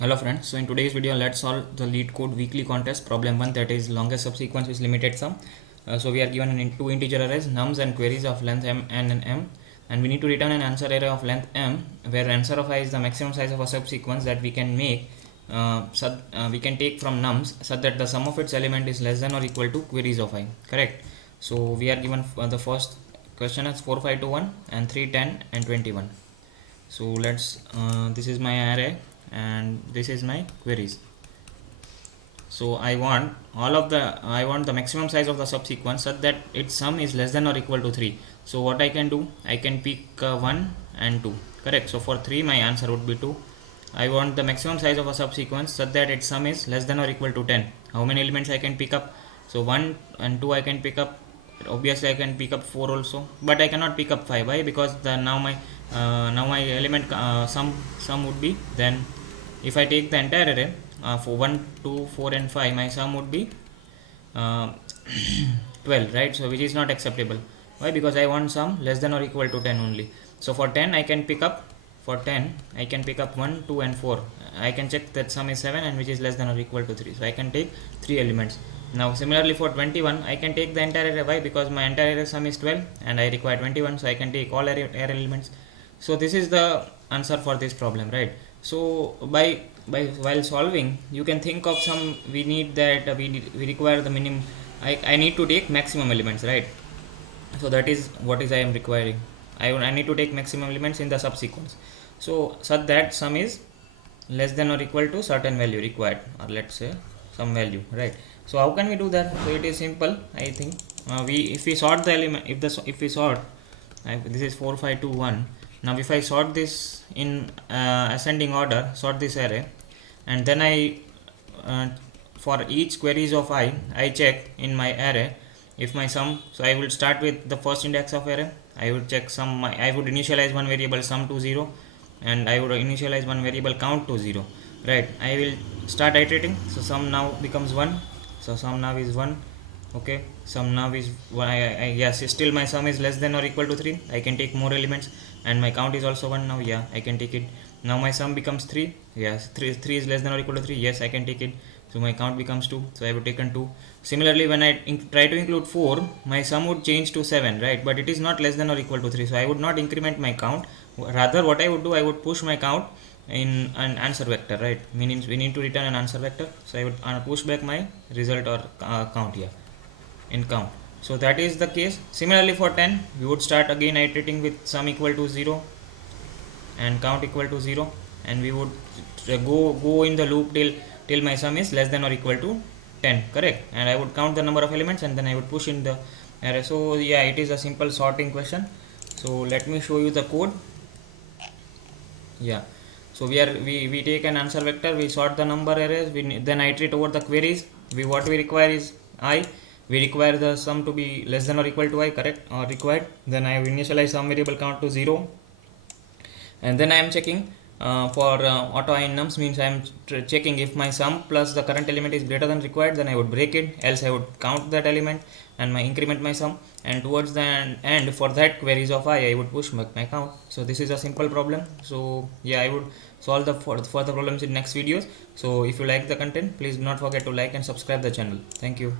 Hello friends, so in today's video let's solve the Leetcode weekly contest problem 1, that is longest subsequence with limited sum. So we are given two integer arrays nums and queries of length m and m, and we need to return an answer array of length m where answer of I is the maximum size of a subsequence that we can make we can take from nums such that the sum of its element is less than or equal to queries of I. Correct. So we are given the first question as 4 5 2 1 and 3 10 and 21. So let's this is my array and this is my queries. So I want the maximum size of the subsequence such that its sum is less than or equal to 3. So what I can do, I can pick 1 and 2. Correct. So for 3 my answer would be 2. I want the maximum size of a subsequence such that its sum is less than or equal to 10. How many elements I can pick up? So 1 and 2 I can pick up. Obviously I can pick up 4 also, but I cannot pick up 5. Why? Because now my element sum would be, then if I take the entire array for 1 2 4 and 5, my sum would be uh, 12, right? So which is not acceptable. Why? Because I want sum less than or equal to 10 only. So for 10 I can pick up 1 2 and 4. I can check that sum is 7 and which is less than or equal to 3, so I can take 3 elements. Now similarly for 21 I can take the entire array. Why? Because my entire array sum is 12 and I require 21, so I can take all array elements. So this is the answer for this problem, right? So while solving you can think of some, we need that we require the minimum. I need to take maximum elements, right? So that is what is I am requiring. I need to take maximum elements in the subsequence, so such that sum is less than or equal to certain value required, or let's say some value, right? So how can we do that? So it is simple, I think. If we sort the element, if we sort, this is 4 5 2 1. Now if I sort this in ascending order, sort this array, and then I for each queries of I check in my array if my sum. So I will start with the first index of array. I would check sum. I would initialize one variable sum to 0, and I would initialize one variable count to 0, right? I will start iterating. So sum now becomes 1, so sum now is 1. Okay, sum now is 1. Yes, still my sum is less than or equal to 3. I can take more elements, and my count is also 1 now. Yeah, I can take it. Now my sum becomes 3. Yes, 3 is less than or equal to 3. Yes, I can take it. So my count becomes 2, so I would taken 2. Similarly, when I try to include 4, my sum would change to 7, right? But it is not less than or equal to 3, so I would not increment my count. Rather what I would do, I would push my count in an answer vector, right? Meaning we need to return an answer vector, so I would push back my result or count here in count. So that is the case. Similarly for 10 we would start again iterating with sum equal to 0 and count equal to 0, and we would go in the loop till my sum is less than or equal to 10. Correct. And I would count the number of elements and then I would push in the array. So yeah, it is a simple sorting question. So let me show you the code. Yeah, so we take an answer vector, we sort the number arrays, we then iterate over the queries. What we require is I. We require the sum to be less than or equal to I, correct, or required. Then I initialize some variable count to 0, and then I am checking for auto in nums, means I am checking if my sum plus the current element is greater than required, then I would break it, else I would count that element and increment my sum, and towards the end for that queries of I would push my count. So this is a simple problem. So yeah, I would solve the further problems in next videos. So if you like the content, please do not forget to like and subscribe the channel. Thank you.